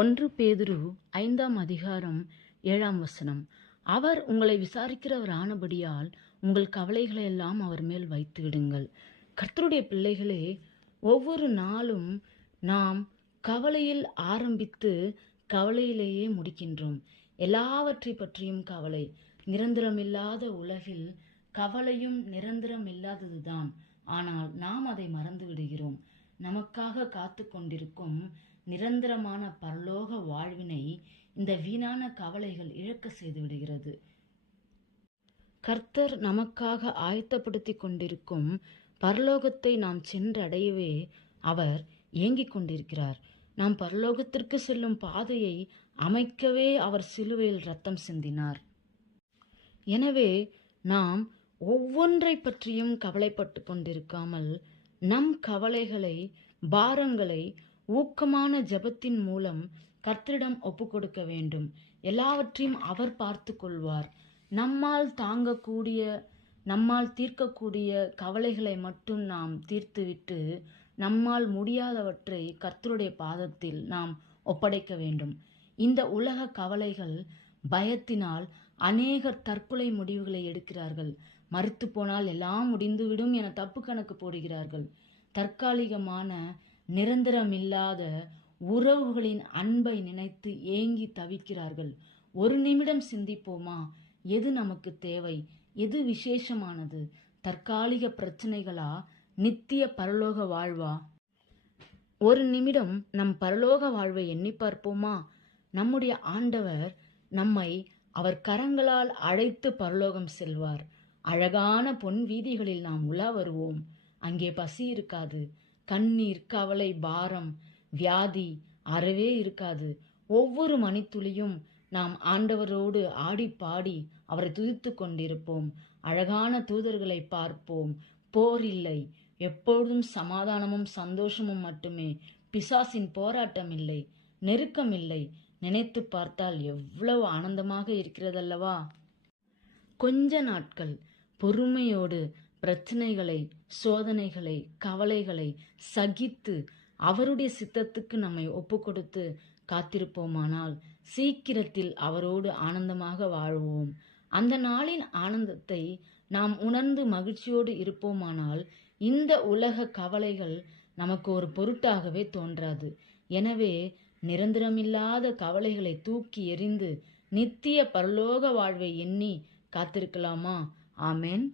1 பேதுரு 5ஆம் அதிகாரம் 7ஆம் வசனம். அவர் உங்களை விசாரிக்கிறவரானபடியால் உங்கள் கவலைகளை எல்லாம் அவர் மேல் வைத்து விடுங்கள். கர்த்தருடைய பிள்ளைகளே, ஒவ்வொரு நாளும் நாம் கவலையில் ஆரம்பித்து கவலையிலேயே முடிக்கின்றோம். எல்லாவற்றை பற்றியும் கவலை. நிரந்தரமில்லாத உலகில் கவலையும் நிரந்தரம் இல்லாததுதான். ஆனால் நாம் அதை மறந்து விடுகிறோம். நமக்காக காத்து கொண்டிருக்கும் நிரந்தரமான பரலோக வாழ்வினை இந்த வீணான கவலைகள் இழக்க செய்து விடுகிறது. கர்த்தர் நமக்காக ஆயத்தப்படுத்தி கொண்டிருக்கும் பரலோகத்தை நாம் சென்றடையவே அவர் ஏங்கிக் கொண்டிருக்கிறார். நாம் பரலோகத்திற்கு செல்லும் பாதையை அமைக்கவே அவர் சிலுவையில் இரத்தம் சிந்தினார். எனவே நாம் ஒவ்வொன்றை பற்றியும் கவலைப்பட்டு கொண்டிருக்காமல் நம் கவலைகளை, பாரங்களை ஊக்கமான ஜெபத்தின் மூலம் கர்த்தரிடம் ஒப்பு கொடுக்க வேண்டும். எல்லாவற்றையும் அவர் பார்த்து கொள்வார். நம்மால் தீர்க்கக்கூடிய கவலைகளை மட்டும் நாம் தீர்த்துவிட்டு நம்மால் முடியாதவற்றை கர்த்தருடைய பாதத்தில் நாம் ஒப்படைக்க வேண்டும். இந்த உலக கவலைகள் பயத்தினால் அநேகர் தற்கொலை முடிவுகளை எடுக்கிறார்கள். மரித்து போனால் எல்லாம் முடிந்துவிடும் என தப்பு கணக்கு போடுகிறார்கள். தற்காலிகமான நிரந்தரமில்லாத உறவுகளின் அன்பை நினைத்து ஏங்கி தவிக்கிறார்கள். ஒரு நிமிடம் சிந்திப்போமா? எது நமக்கு தேவை? எது விசேஷமானது? தற்காலிக பிரச்சனைகளா? நித்திய பரலோக வாழ்வா? ஒரு நிமிடம் நம் பரலோக வாழ்வை எண்ணி பார்ப்போமா? நம்முடைய ஆண்டவர் நம்மை அவர் கரங்களால் அழைத்து பரலோகம் செல்வார். அழகான பொன் வீதிகளில் நாம் உலா வருவோம். அங்கே பசி இருக்காது. கண்ணீர், கவலை, பாரம், வியாதி அறவே இருக்காது. ஒவ்வொரு மணித்துளியும் நாம் ஆண்டவரோடு ஆடி பாடி அவரை துதித்து கொண்டிருப்போம். அழகான தூதர்களை பார்ப்போம். போர் இல்லை, எப்பொழுதும் சமாதானமும் சந்தோஷமும் மட்டுமே. பிசாசின் போராட்டம் இல்லை, நெருக்கம் இல்லை. நினைத்து பார்த்தால் எவ்வளவு ஆனந்தமாக இருக்கிறதல்லவா? கொஞ்ச நாட்கள் பொறுமையோடு பிரச்சனைகளை, சோதனைகளை, கவலைகளை சகித்து அவருடைய சித்தத்துக்கு நம்மை ஒப்பு கொடுத்து காத்திருப்போமானால் சீக்கிரத்தில் அவரோடு ஆனந்தமாக வாழ்வோம். அந்த நாளின் ஆனந்தத்தை நாம் உணர்ந்து மகிழ்ச்சியோடு இருப்போமானால் இந்த உலக கவலைகள் நமக்கு ஒரு பொருட்டாகவே தோன்றாது. எனவே நிரந்தரமில்லாத கவலைகளை தூக்கி எறிந்து நித்திய பரலோக வாழ்வை எண்ணி காத்திருக்கலாமா? ஆமென்.